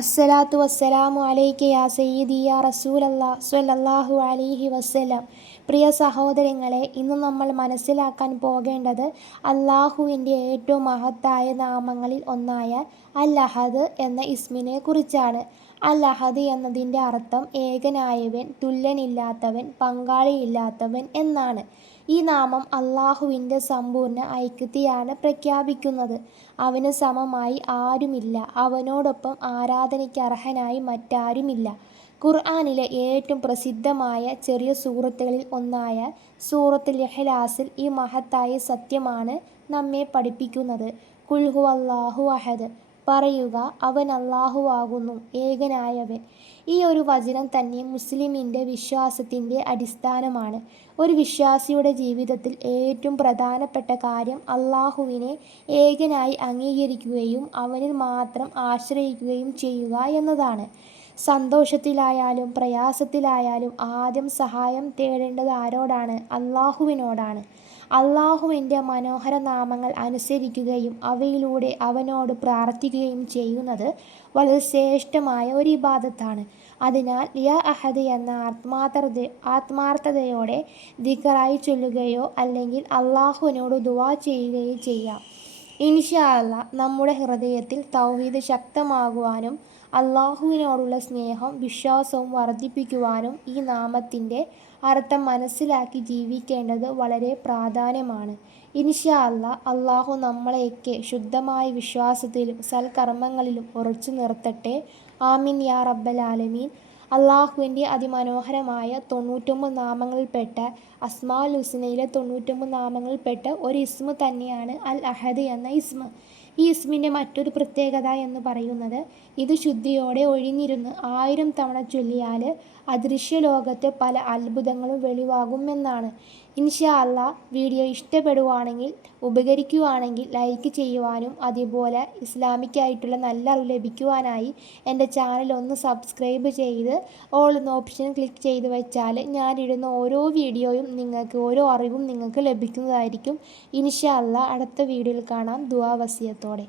അസ്സലാത്തു വസ്സലാമു അലൈക യാ സയ്യിദി യാ റസൂലല്ലാ സ്വല്ലല്ലാഹു അലൈഹി വസല്ലം. പ്രിയ സഹോദരങ്ങളെ, ഇന്ന് നമ്മൾ മനസ്സിലാക്കാൻ പോകേണ്ടത് അള്ളാഹുവിൻ്റെ ഏറ്റവും മഹത്തായ നാമങ്ങളിൽ ഒന്നായ അൽ അഹദ് എന്ന ഇസ്മിനെ കുറിച്ചാണ്. അൽ അഹദ് എന്നതിൻ്റെ അർത്ഥം ഏകനായവൻ, തുല്യനില്ലാത്തവൻ, പങ്കാളിയില്ലാത്തവൻ എന്നാണ്. ഈ നാമം അള്ളാഹുവിൻ്റെ സമ്പൂർണ്ണ ഐക്യത്തെയാണ് പ്രഖ്യാപിക്കുന്നത്. അവന് സമമായി ആരുമില്ല, അവനോടൊപ്പം ആരാധനയ്ക്ക് അർഹനായി മറ്റാരുമില്ല. ഖുർആനിലെ ഏറ്റവും പ്രസിദ്ധമായ ചെറിയ സൂറത്തുകളിൽ ഒന്നായ സൂറത്തുൽ ഇഖ്ലാസിൽ ഈ മഹത്തായ സത്യമാണ് നമ്മെ പഠിപ്പിക്കുന്നത്. ഖുൽ ഹുവല്ലാഹു അഹദ്, പറയുക, അവൻ അല്ലാഹുവാകുന്നു, ഏകനായവൻ. ഈ ഒരു വചനം തന്നെ മുസ്ലിമിൻ്റെ വിശ്വാസത്തിൻ്റെ അടിസ്ഥാനമാണ്. ഒരു വിശ്വാസിയുടെ ജീവിതത്തിൽ ഏറ്റവും പ്രധാനപ്പെട്ട കാര്യം അല്ലാഹുവിനെ ഏകനായി അംഗീകരിക്കുകയും അവനിൽ മാത്രം ആശ്രയിക്കുകയും ചെയ്യുക എന്നതാണ്. സന്തോഷത്തിലായാലും പ്രയാസത്തിലായാലും ആദ്യം സഹായം തേടേണ്ടത് ആരോടാണ്? അല്ലാഹുവിനോടാണ്. അല്ലാഹുവിൻ്റെ മനോഹര നാമങ്ങൾ അനുസരിക്കുകയും അവയിലൂടെ അവനോട് പ്രാർത്ഥിക്കുകയും ചെയ്യുന്നത് വളരെ ശ്രേഷ്ഠമായ ഒരു ഇബാദത്താണ്. അതിനാൽ യാ അഹദ് എന്ന ആത്മാർത്ഥതയോടെ ദിക്റായി ചൊല്ലുകയോ അല്ലെങ്കിൽ അല്ലാഹുവിനോട് ദുആ ചെയ്യുകയോ ചെയ്യാം. ഇൻഷാ അല്ലാഹ് നമ്മുടെ ഹൃദയത്തിൽ തൗഹീദ് ശക്തമാകുവാനും അല്ലാഹുവിനോടുള്ള സ്നേഹവും വിശ്വാസവും വർദ്ധിപ്പിക്കുവാനും ഈ നാമത്തിൻ്റെ അർത്ഥം മനസ്സിലാക്കി ജീവിക്കേണ്ടത് വളരെ പ്രാധാന്യമാണ്. ഇൻഷാ അല്ലാഹ് അല്ലാഹു നമ്മളെയൊക്കെ ശുദ്ധമായ വിശ്വാസത്തിലും സൽക്കർമ്മങ്ങളിലും ഉറച്ചു നിർത്തട്ടെ. ആമീൻ യാ റബ്ബൽ ആലമീൻ. അല്ലാഹുവിൻ്റെ അതിമനോഹരമായ 99 നാമങ്ങളിൽപ്പെട്ട അസ്മാഉൽ ഹുസ്നയിലെ 99 നാമങ്ങളിൽപ്പെട്ട ഒരു ഇസ്മ തന്നെയാണ് അൽ അഹദ് എന്ന ഇസ്മ. ഈ ഇസ്മിൻ്റെ മറ്റൊരു പ്രത്യേകത എന്ന് പറയുന്നത് ഇത് ശുദ്ധിയോടെ ഒഴിഞ്ഞിരുന്ന് 1000 തവണ ചൊല്ലിയാൽ അദൃശ്യ ലോകത്തെ പല അത്ഭുതങ്ങളും വെളിവാകുമെന്നാണ്. ഇൻഷാ അല്ലാഹ് വീഡിയോ ഇഷ്ടപ്പെടുവാണെങ്കിൽ, ഉപകരിക്കുവാണെങ്കിൽ ലൈക്ക് ചെയ്യുവാനും അതുപോലെ ഇസ്ലാമിക്കായിട്ടുള്ള നല്ല അറിവ് ലഭിക്കുവാനായി എൻ്റെ ചാനൽ ഒന്ന് സബ്സ്ക്രൈബ് ചെയ്ത് ഓൾ എന്ന ഓപ്ഷൻ ക്ലിക്ക് ചെയ്ത് വെച്ചാൽ ഞാനിടുന്ന ഓരോ വീഡിയോയും നിങ്ങൾക്ക്, ഓരോ അറിവും നിങ്ങൾക്ക് ലഭിക്കുന്നതായിരിക്കും. ഇൻഷാ അല്ലാഹ് അടുത്ത വീഡിയോയിൽ കാണാം. ദുആ വസിയത്തോടെ.